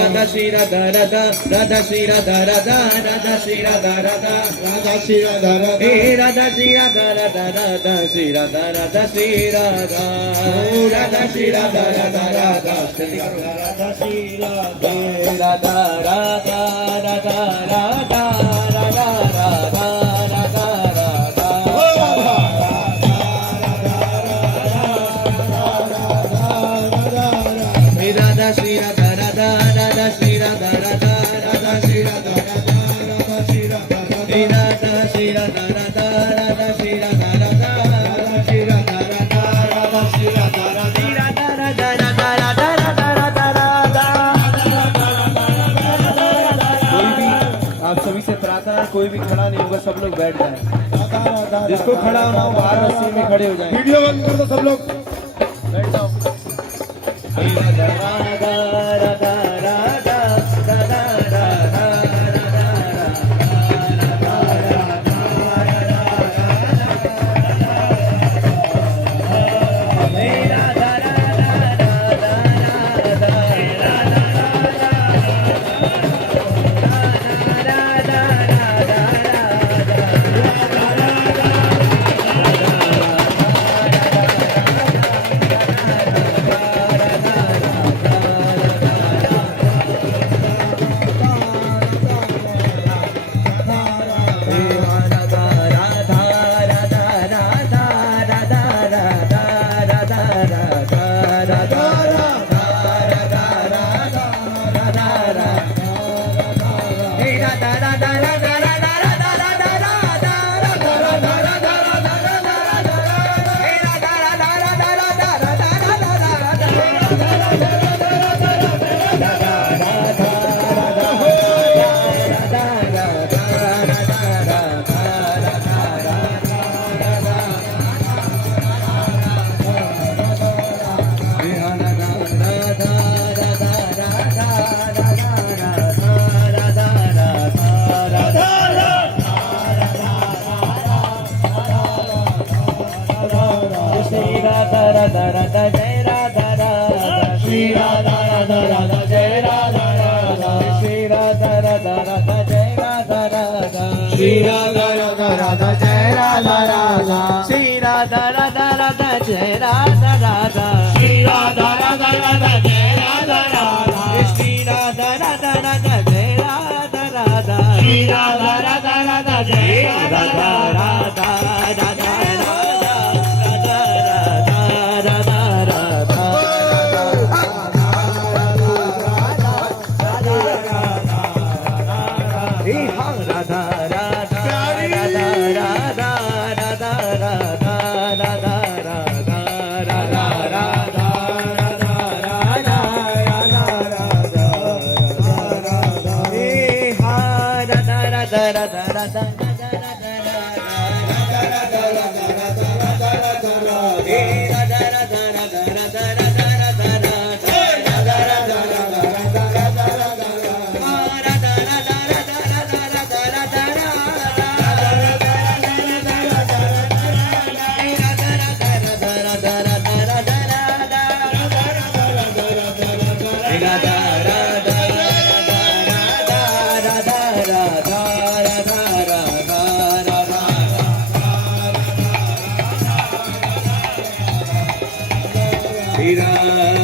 Radha Shri Radha Radha Radha Shri Radha Radha Radha Shri Radha Radha Radha Shri Radha Radha Radha Shri Radha Radha Radha Shri Radha Radha Shri Radha Radha Shri Radha Radha Radha Shri Radha Radha Shri Radha Radha Radha Radha Radha Radha Radha Shri Radha Radha Radha Shri Radha Radha Radha Shri Radha Radha Radha Shri Radha Radha Shri Radha Radha Radha Shri Radha Radha Radha Shri Radha Radha Radha Shri Radha Radha Radha Radha Radha Radha कोई भी आप सभी से प्रार्थना है कोई भी खड़ा नहीं होगा सब लोग बैठ जाए जिसको खड़ा होना हो बाहर रस्सी में खड़े हो जाए वीडियो बंद कर दो सब लोग बैठ जाओ Radha Radha Radha Radha Radha Radha Radha Radha Jai Radha Radha Shri Radha Radha Radha Jai Radha Radha Shri Radha Radha Radha Jai Radha Radha Shri Radha Radha Radha Jai Radha Radha Shri Radha Radha Radha Jai Radha Radha Shri Radha Radha Radha Jai Radha Radha Shri Radha Radha Radha Jai Radha Radha Shri Radha Radha Radha Jai Radha Radha Radha